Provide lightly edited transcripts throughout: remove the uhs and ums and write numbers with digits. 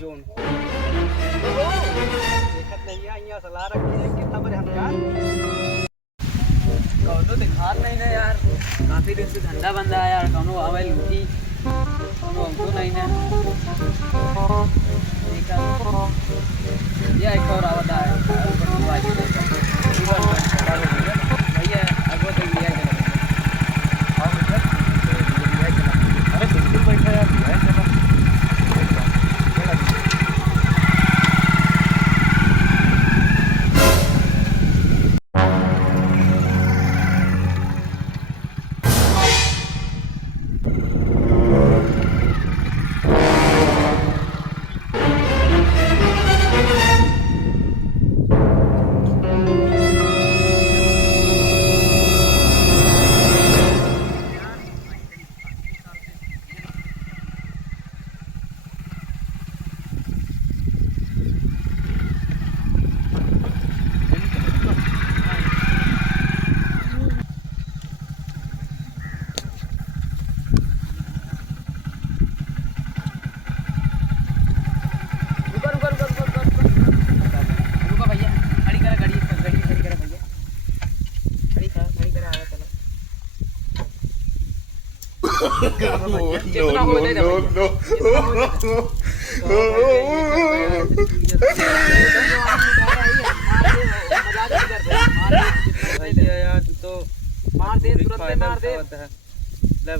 Zone देखत नहीं है यहाँ सलाह रखी है कितना बड़े हम जान कौनो दिखात नहीं ना यार, काफी दिन से धंधा बंदा है यार, कौनो आवे लूटी कौनो हमको नहीं ना ये एक और आवता है भैया अगो तक लिया चला अरे बिल्कुल बैठा यार चलो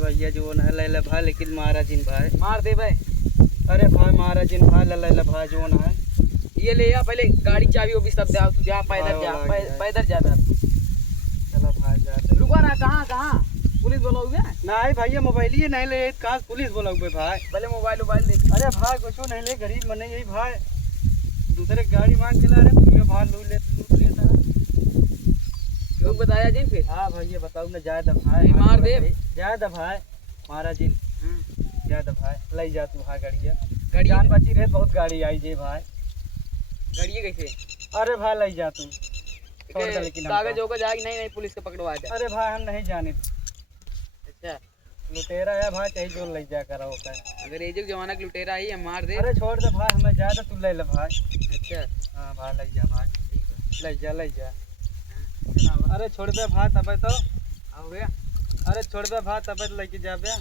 भैया जो है ले भाई लेकिन मारा जिन भाई मार दे भाई। अरे भाई मारा जिन भाई ले भाई जो है ये ले आ पहले गाड़ी चाबी वो भी सब दे, तू जा पैदल जा, पैदल जाता चलो भाई जाते रुको ना, कहाँ पुलिस बोलोगे? नहीं भैया मोबाइल ही नहीं ले कहाँ पुलिस बोलोगे भाई? पहले मोबाइल दे। अरे भाई कुछ नहीं ले गरीब मने यही भाई दूसरे गाड़ी मांग चला रहे तुम्हें भाई लूट लेता लोग बताया जिन फिर। हाँ भैया बताओ ना जाए दब भाई मार दे जाए दब भाई मारा जिन जाए दब भाई ले जा तू भाई गाड़िया गाड़ी जान बची रहे बहुत गाड़ी आई जे भाई गाड़ी कैसे? अरे भाई ले जा तू लेकिन कागज होगा जाएगी नहीं पुलिस से पकड़वा दे। अरे भाई हम नहीं जाने अच्छा लुटेरा है भाई चाहे जो ले जा कर होता है अगर ये जो जमाना का लुटेरा ही है मार दे। अरे छोड़ दे भाई हमें जा दे तू ले ले भाई। अच्छा हाँ भाई ले जा भाई ठीक है ले जा अरे छोड़ दे भाई तब तो हो गया। अरे छोड़ दे भाई तब लेके जा बे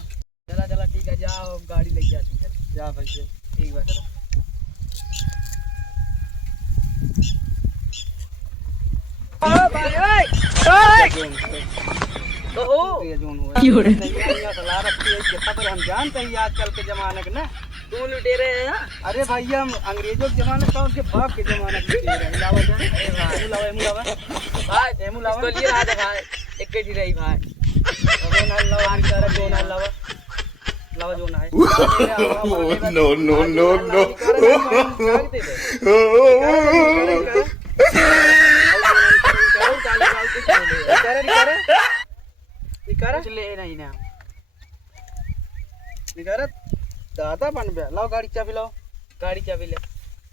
चला ठीक है जाओ गाड़ी ले जाती है जा भैया ठीक है चलो। हम जानते हैं आजकल के जमाने के ना तू लुटेरे हैं। अरे भैया हम अंग्रेजों के जमाने का उसके बाप के जमाने के भाई एक ही रही भाई ले नहीं ना दादा बन गया लाओ गाड़ी चाबी लाओ गाड़ी चाबी ले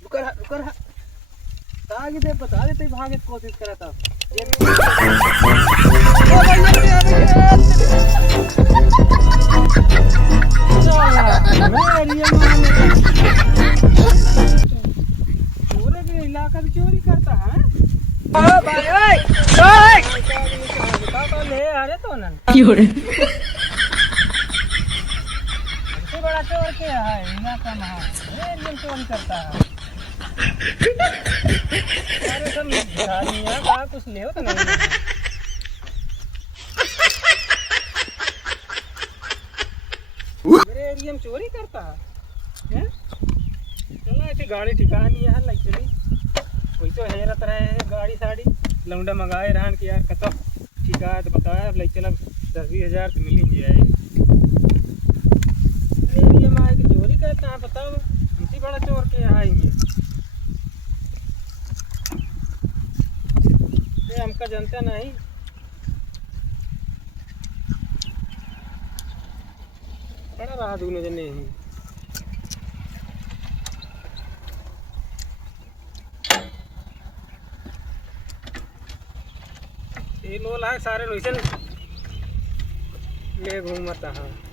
रुकर आगे दे बता देते भागे की कोशिश करा था पूरे के इलाका में चोरी करता है ले अरे तो ना बड़ा चोर के है इलाका में चोरी करता है अरे सब भिखारी है कहाँ कुछ ले हो तो नहीं मेरे एरिया में चोरी करता है चलो ऐसी गाड़ी ठिकानी है लाइक चली कोई तो हैरत रहे है गाड़ी साड़ी लौंडा मंगाए रहन कि यार कतो ठिका है तो बताया लाइक चला 10-20 हज़ार तो मिल ही जाए एरिया में आए कि चोरी करता है बताओ हमसे बड़ा चोर के यहाँ आएंगे हमका जनता नहीं बड़ा रहा दोनों जने ही ये लोग है सारे लोग ले घूमता है।